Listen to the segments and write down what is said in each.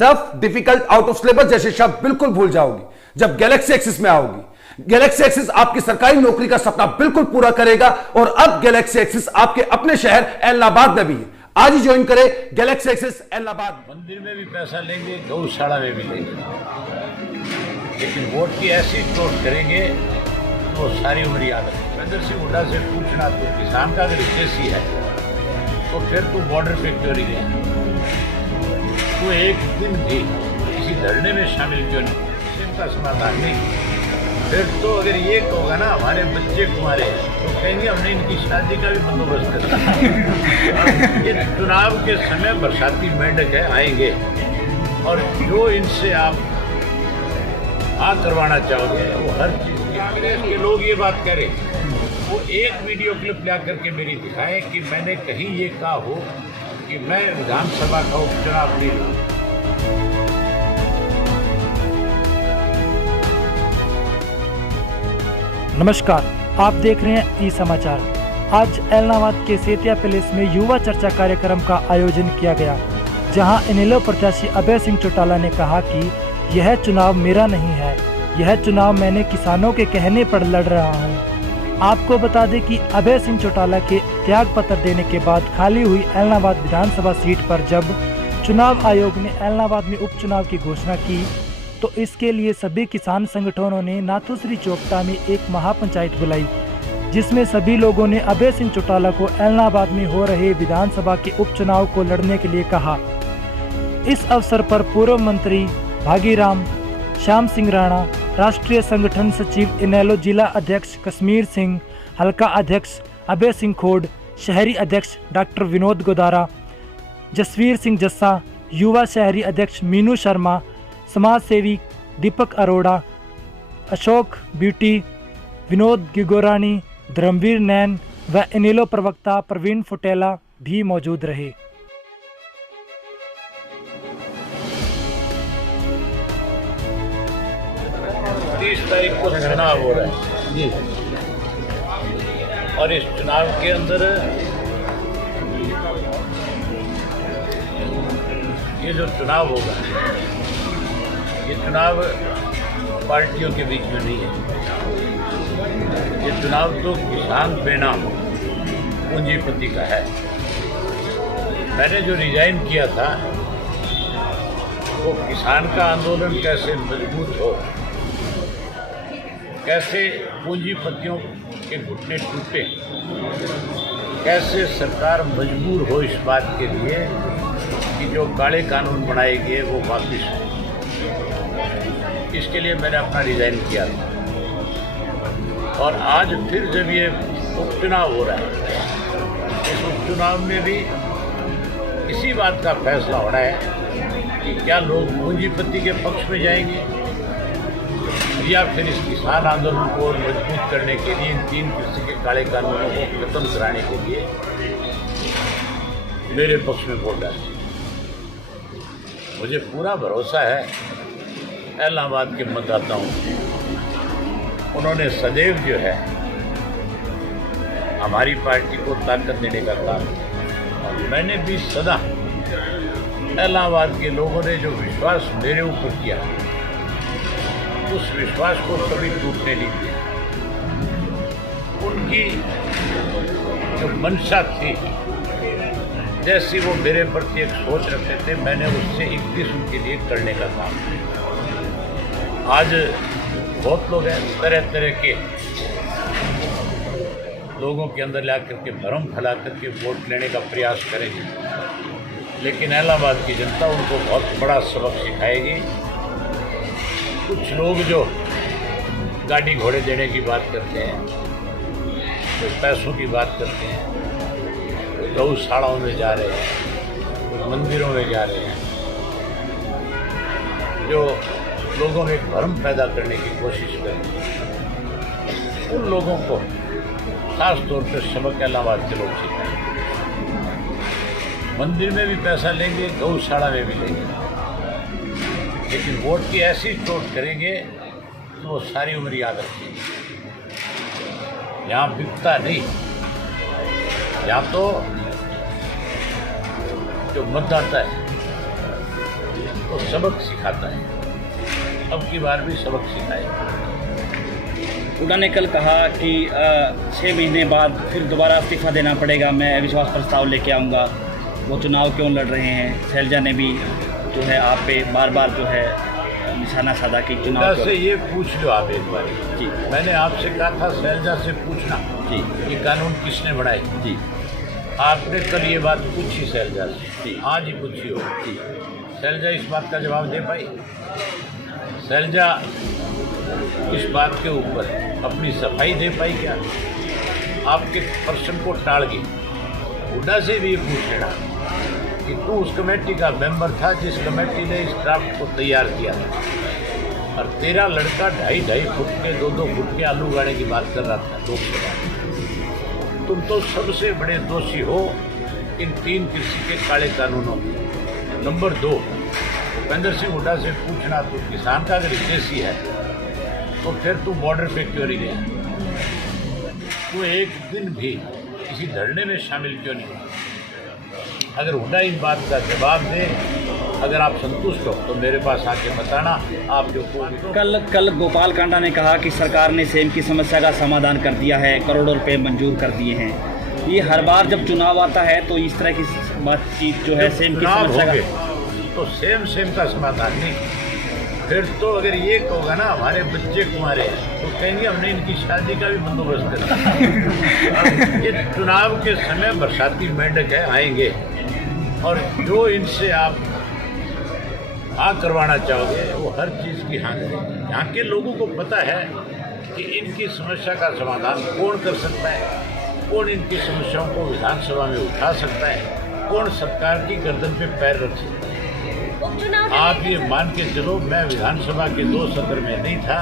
Tough, difficult, out of syllabus जैसे शब्द बिल्कुल भूल जाओगी जब गैलेक्सी एक्सिस में आओगी। गैलेक्सी एक्सिस आपकी सरकारी नौकरी का सपना बिल्कुल पूरा करेगा और अब गैलेक्सी एक्सिस आपके अपने शहर एलनाबाद में भी है। आज ही ज्वाइन करें गैलेक्सी एक्सिस एलनाबाद। मंदिर में भी पैसा लेंगे, गौशाला में भी लेंगे, लेकिन वोट की ऐसी चोट करेंगे तो सारी उम्र याद रखें। महेंद्र सिंह हुड्डा से पूछना, तो किसान का अगर हिस्सेसी है तो फिर तू बॉर्डर पे क्यों नहीं गया? तू एक दिन भी किसी धरने में शामिल क्यों नहीं? इसका समाधान नहीं। फिर तो अगर ये कहोगा ना हमारे बच्चे कुमारे, तो कहेंगे हमने इनकी शादी का भी बंदोबस्त कर दिया। ये चुनाव के समय बरसाती मेंढक है, आएंगे और जो इनसे आप करवाना चाहोगे वो हर चीज़ के लोग ये बात करें, वो एक वीडियो क्लिप ला करके मेरी दिखाएं कि मैंने कहीं ये कहा हो कि मैं विधानसभा का उपचुनाव नहीं लूँ। नमस्कार, आप देख रहे हैं ई समाचार। आज एलनाबाद के सेतिया पैलेस में युवा चर्चा कार्यक्रम का आयोजन किया गया, जहां इनेलो प्रत्याशी अभय सिंह चौटाला ने कहा कि यह चुनाव मेरा नहीं है, यह चुनाव मैंने किसानों के कहने पर लड़ रहा हूं। आपको बता दें कि अभय सिंह चौटाला के त्याग पत्र देने के बाद खाली हुई एलनाबाद विधानसभा सीट पर जब चुनाव आयोग ने एलनाबाद में उपचुनाव की घोषणा की, तो इसके लिए सभी किसान संगठनों ने नाथुश्री चौकटा में एक महापंचायत बुलाई, जिसमें सभी लोगों ने अभय सिंह चौटाला को एलनाबाद में हो रहे विधानसभा के उपचुनाव को लड़ने के लिए कहा। इस अवसर पर पूर्व मंत्री भागीराम, श्याम सिंह राणा, राष्ट्रीय संगठन सचिव इनेलो जिला अध्यक्ष कश्मीर सिंह, हल्का अध्यक्ष अभय सिंह खोड, शहरी अध्यक्ष डॉक्टर विनोद गोदारा, जसवीर सिंह जस्सा, युवा शहरी अध्यक्ष मीनू शर्मा, समाज सेवी दीपक अरोड़ा, अशोक ब्यूटी, विनोद गिगोरानी, धर्मवीर नैन व इनेलो प्रवक्ता प्रवीण फुटेला भी मौजूद रहे। 30 तारीख को चुनाव हो रहा है जी, और इस चुनाव के अंदर ये जो चुनाव होगा, ये चुनाव पार्टियों के बीच में नहीं है। ये चुनाव तो किसान बेनाम पूंजीपति का है। मैंने जो रिजाइन किया था वो किसान का आंदोलन कैसे मजबूत हो, कैसे पूंजीपतियों के घुटने टूटे, कैसे सरकार मजबूर हो इस बात के लिए कि जो काले कानून बनाए गए वो वापिस हो। इसके लिए मैंने अपना रिजाइन किया था। और आज फिर जब ये उपचुनाव हो रहा है, इस उपचुनाव में भी इसी बात का फैसला होना है कि क्या लोग पूंजीपति के पक्ष में जाएंगे या फिर इस किसान आंदोलन को मजबूत करने के लिए, इन 3 किस्म के काले कानूनों को खत्म कराने के लिए मेरे पक्ष में वोट डालें। मुझे पूरा भरोसा है एलनाबाद के मतदाताओं, उन्होंने सदैव जो है हमारी पार्टी को ताकत देने का काम किया। और मैंने भी सदा एलनाबाद के लोगों ने जो विश्वास मेरे ऊपर किया, उस विश्वास को कभी टूटने नहीं दिया। उनकी जो मंशा थी, जैसी वो मेरे प्रति एक सोच रखते थे, मैंने उससे 21 उनके लिए करने का काम किया। आज बहुत लोग हैं, तरह तरह के लोगों के अंदर ला करके भ्रम फैला करके वोट लेने का प्रयास करेंगे, लेकिन इलाहाबाद की जनता उनको बहुत बड़ा सबक सिखाएगी। कुछ लोग जो गाड़ी घोड़े देने की बात करते हैं, जो पैसों की बात करते हैं, गौशालाओं में जा रहे हैं, मंदिरों में जा रहे हैं, जो लोगों में एक भ्रम पैदा करने की कोशिश करते हैं, उन लोगों को खास तौर पर सबक इलाहाबाद के लोग सिखाएंगे। मंदिर में भी पैसा लेंगे, गौशाला में भी लेंगे, लेकिन वोट की ऐसी चोट करेंगे तो वो सारी उम्र याद रखेंगे। यहाँ बिकता नहीं, यहाँ तो जो मतदाता है वो सबक सिखाता है। अब की बार भी सबक सिखाएगा। हुड्डा ने कल कहा कि 6 महीने बाद फिर दोबारा इस्तीफा देना पड़ेगा, मैं अविश्वास प्रस्ताव लेके आऊँगा। वो चुनाव क्यों लड़ रहे हैं? शैलजा ने भी जो है आप पे बार बार जो है निशाना साधा कि चुनाव से ये पूछ लो आप एक बार जी। मैंने आपसे कहा था शैलजा से पूछना जी कि कानून किसने बनाए जी। आपने कल ये बात पूछी शैलजा से, आज ही पूछी हो जी। शैलजा इस बात का जवाब दे पाई? शैलजा इस बात के ऊपर अपनी सफाई दे पाई क्या? आपके प्रश्न को टाल गई। हुड्डा से भी ये पूछ लेना कि तू उस कमेटी का मेंबर था जिस कमेटी ने इस ड्राफ्ट को तैयार किया था, और तेरा लड़का 2.5 फुट के 2-2 फुट के आलू गाड़े की बात कर रहा था लोकसभा। तुम तो सबसे बड़े दोषी हो इन 3 कृषि के काले कानूनों में। नंबर 2, भूपेंद्र सिंह हुड्डा से पूछना, तू किसान का अगर हितैषी है तो फिर तू बॉर्डर पे क्यों नहीं गया? तू एक दिन भी किसी धरने में शामिल क्यों नहीं हुआ? अगर हुड्डा इन बात का जवाब दे, अगर आप संतुष्ट हो तो मेरे पास आके बताना। आप जो कल गोपाल कांडा ने कहा कि सरकार ने सेम की समस्या का समाधान कर दिया है, करोड़ों रुपए मंजूर कर दिए हैं। ये हर बार जब चुनाव आता है तो इस तरह की बातचीत जो है सेम की समस्या का तो सेम का समाधान नहीं। फिर तो अगर ये कहोगा ना हमारे बच्चे कुमारे, तो कहेंगे हमने इनकी शादी का भी बंदोबस्त कर। ये चुनाव के समय बरसाती मेंढक है, आएंगे और जो इनसे आप हाँ करवाना चाहोगे वो हर चीज़ की हाँ करेंगे। यहाँ के लोगों को पता है कि इनकी समस्या का समाधान कौन कर सकता है, कौन इनकी समस्याओं को विधानसभा में उठा सकता है, कौन सरकार की गर्दन पे पैर रख सकता है। आप ये मान के चलो, मैं विधानसभा के 2 सत्र में नहीं था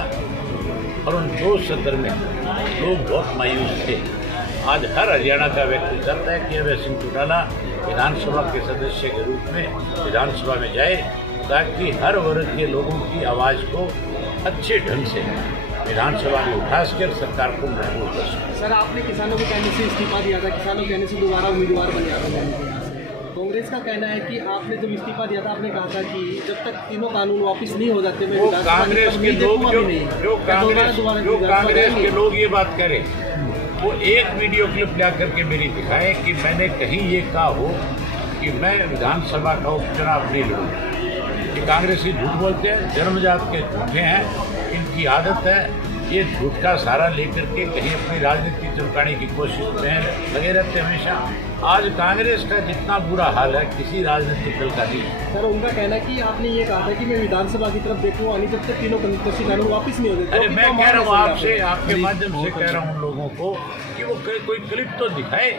और उन 2 सत्र में लोग बहुत मायूस थे। आज हर हरियाणा का व्यक्ति चाहता है कि अभय सिंह चौटाला विधानसभा के सदस्य के रूप में विधानसभा में जाए, ताकि हर वर्ग के लोगों की आवाज़ को अच्छे ढंग से विधानसभा में उठा कर सरकार को मजबूर कर सके। सर, आपने किसानों के कहने से इस्तीफा दिया था, किसानों के कहने से दोबारा उम्मीदवार बन जाता था। कांग्रेस का कहना है कि आपने जब इस्तीफा दिया था आपने कहा था कि जब तक तीनों कानून वापस नहीं हो जाते मैं कांग्रेस के लोग जो कांग्रेस के लोग ये बात करें, वो एक वीडियो क्लिप ला करके मेरी दिखाएं कि मैंने कहीं ये कहा हो कि मैं विधानसभा का उपचुनाव नहीं लड़ूंगा। ये कांग्रेसी झूठ बोलते हैं, जन्मजात के झूठे हैं, इनकी आदत है ये झूठ का सहारा लेकर के कहीं अपनी राजनीति चमकाने की कोशिश में लगे रहते हमेशा। आज कांग्रेस का जितना बुरा हाल है किसी राजनीतिक दल का नहीं। सर, उनका कहना है कि आपने ये कहा था कि मैं विधानसभा की तरफ देखूँ और जब तक तीनों कृषि कानून वापस नहीं होते। अरे मैं कह रहा हूँ आपसे, आपके माध्यम से कह रहा हूँ लोगों को कि वो कोई क्लिप तो दिखाए।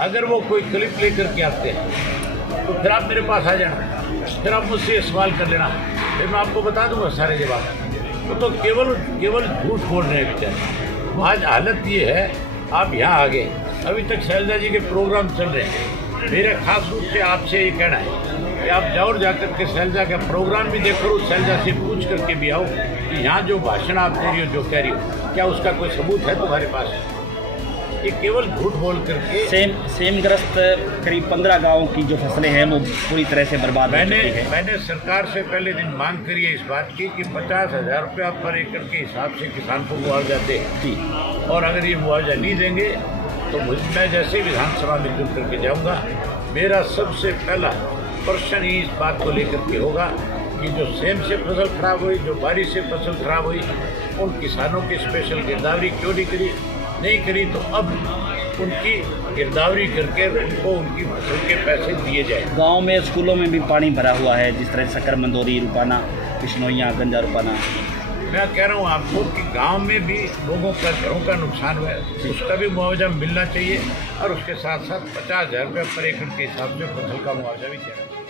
अगर वो कोई क्लिप लेकर के आते हैं तो फिर आप मेरे पास आ जाना, फिर आप मुझसे सवाल कर लेना, फिर मैं आपको बता दूंगा सारे जवाब। वो तो केवल झूठ बोल रहे हैं बेचारे। आज हालत ये है, आप यहाँ आ गए, अभी तक शैलजा जी के प्रोग्राम चल रहे हैं। मेरा खास रूप से आपसे ये कहना है कि आप जाओ और जाकर के शैलजा का प्रोग्राम भी देखो, शैलजा से पूछ करके भी आओ कि यहाँ जो भाषण आप दे रही हो, जो कह रही हो, क्या उसका कोई सबूत है तुम्हारे पास? ये केवल झूठ बोल करके सेमग्रस्त करीब 15 गाँव की जो फसलें हैं वो पूरी तरह से बर्बाद हो चुकी हैं। मैंने सरकार से पहले दिन मांग करी है इस बात की कि 50,000 रुपया पर एकड़ के हिसाब से किसान को मुआवजा दे, और अगर ये मुआवजा नहीं देंगे तो मैं जैसे ही विधानसभा में जुड़ करके जाऊँगा, मेरा सबसे पहला प्रश्न ही इस बात को लेकर के होगा कि जो सेम से फसल खराब हुई, जो बारिश से फसल खराब हुई, उन किसानों की स्पेशल गिरदावरी क्यों नहीं करी तो अब उनकी गिरदावरी करके उनको उनकी फसल के पैसे दिए जाए। गांव में स्कूलों में भी पानी भरा हुआ है, जिस तरह शक्कर मंदोरी, रुपाना, बिश्नोइया, गंजा रुपाना। मैं कह रहा हूँ आपको कि गांव में भी लोगों का घरों का नुकसान हुआ है, उसका भी मुआवजा मिलना चाहिए, और उसके साथ साथ 50,000 रुपये पर एकड़ के हिसाब से फसल का मुआवजा भी चाहिए।